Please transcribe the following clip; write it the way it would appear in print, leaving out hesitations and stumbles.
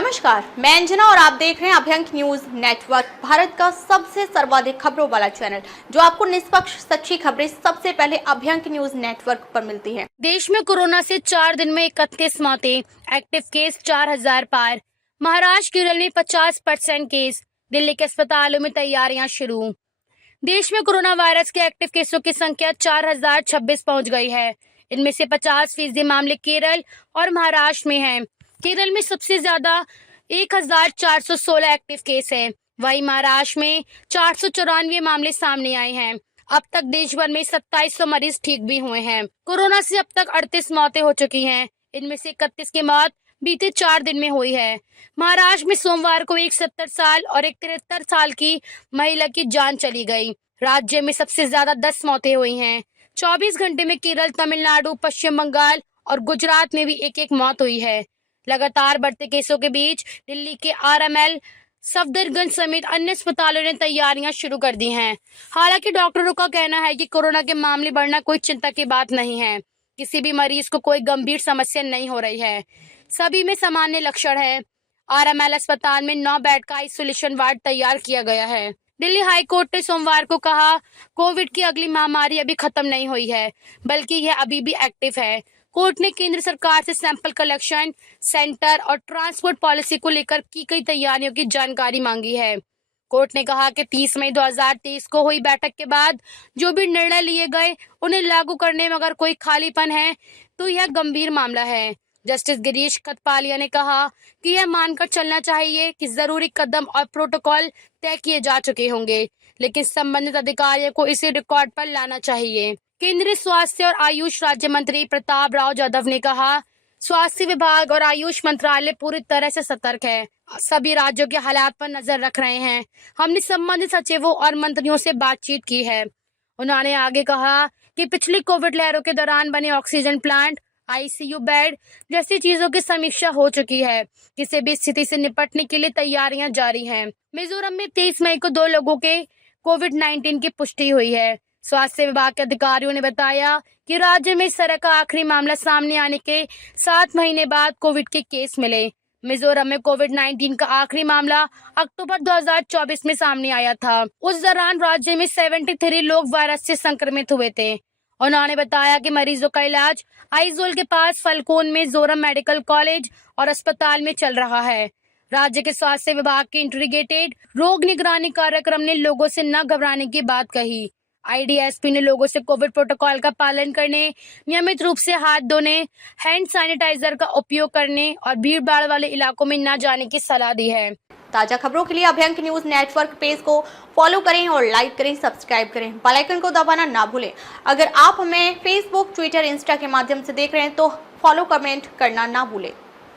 नमस्कार, मैं अंजना और आप देख रहे हैं अभ्यंक न्यूज नेटवर्क, भारत का सबसे सर्वाधिक खबरों वाला चैनल, जो आपको निष्पक्ष सच्ची खबरें सबसे पहले अभ्यंक न्यूज नेटवर्क पर मिलती हैं। देश में कोरोना से 4 दिन में 31 मौतें, एक्टिव केस 4000 पार। महाराष्ट्र केरल में 50% केस, दिल्ली के अस्पतालों में तैयारियां शुरू। देश में कोरोना वायरस के एक्टिव केसों की संख्या 4026 पहुंच गई है। इनमें से 50% मामले केरल और महाराष्ट्र में हैं। केरल में सबसे ज्यादा 1416 एक्टिव केस हैं। वहीं महाराष्ट्र में 494 मामले सामने आए हैं। अब तक देश भर में 2700 मरीज ठीक भी हुए हैं। कोरोना से अब तक 38 मौतें हो चुकी हैं। इनमें से 31 की मौत बीते 4 दिन में हुई है। महाराष्ट्र में सोमवार को एक 70 साल और एक 73 साल की महिला की जान चली गई। राज्य में सबसे ज्यादा 10 मौतें हुई हैं। 24 घंटे में केरल, तमिलनाडु, पश्चिम बंगाल और गुजरात में भी एक एक मौत हुई है। लगातार बढ़ते केसों के बीच दिल्ली के आरएमएल, सफदरजंग समेत अन्य अस्पतालों ने तैयारियां शुरू कर दी हैं। हालांकि डॉक्टरों का कहना है कि कोरोना के मामले बढ़ना कोई चिंता की बात नहीं है। किसी भी मरीज को कोई गंभीर समस्या नहीं हो रही है। सभी में सामान्य लक्षण है। आरएमएल अस्पताल में 9 बेड का आइसोलेशन वार्ड तैयार किया गया है। दिल्ली हाई कोर्ट ने सोमवार को कहा, कोविड की अगली महामारी अभी खत्म नहीं हुई है, बल्कि यह अभी भी एक्टिव है। कोर्ट ने केंद्र सरकार से सैंपल कलेक्शन सेंटर और ट्रांसपोर्ट पॉलिसी को लेकर की गई तैयारियों की जानकारी मांगी है। कोर्ट ने कहा कि 30 मई 2023 को हुई बैठक के बाद जो भी निर्णय लिए गए उन्हें लागू करने में अगर कोई खालीपन है तो यह गंभीर मामला है। जस्टिस गिरीश कथपालिया ने कहा कि यह मानकर चलना चाहिए कि जरूरी कदम और प्रोटोकॉल तय किए जा चुके होंगे, लेकिन संबंधित अधिकारियों को इसे रिकॉर्ड पर लाना चाहिए। केंद्रीय स्वास्थ्य और आयुष राज्य मंत्री प्रताप राव जाधव ने कहा, स्वास्थ्य विभाग और आयुष मंत्रालय पूरी तरह से सतर्क है। सभी राज्यों के हालात पर नजर रख रहे हैं। हमने संबंधित सचिवों और मंत्रियों से बातचीत की है। उन्होंने आगे कहा कि पिछली कोविड लहरों के दौरान बने ऑक्सीजन प्लांट, आईसीयू बेड जैसी चीजों की समीक्षा हो चुकी है। किसी भी स्थिति से निपटने के लिए तैयारियां जारी हैं। मिजोरम में 23 मई को 2 लोगों के कोविड-19 की पुष्टि हुई है। स्वास्थ्य विभाग के अधिकारियों ने बताया कि राज्य में इस तरह का आखिरी मामला सामने आने के 7 महीने बाद कोविड के केस मिले। मिजोरम में कोविड-19 का आखिरी मामला अक्टूबर 2024 में सामने आया था। उस दौरान राज्य में 73 लोग वायरस से संक्रमित हुए थे। उन्होंने बताया कि मरीजों का इलाज आइजोल के पास फलकोन में जोरम मेडिकल कॉलेज और अस्पताल में चल रहा है। राज्य के स्वास्थ्य विभाग के इंटीग्रेटेड रोग निगरानी कार्यक्रम ने लोगों से न घबराने की बात कही। आईडीएसपी ने लोगों से कोविड प्रोटोकॉल का पालन करने, नियमित रूप से हाथ धोने, हैंड सैनिटाइजर का उपयोग करने और भीड़ भाड़ वाले इलाकों में न जाने की सलाह दी है। ताजा खबरों के लिए अभ्यंक न्यूज नेटवर्क पेज को फॉलो करें और लाइक करें, सब्सक्राइब करें, बेल आइकन को दबाना ना भूलें। अगर आप हमें फेसबुक, ट्विटर, इंस्टा के माध्यम से देख रहे हैं तो फॉलो, कमेंट करना ना भूलें।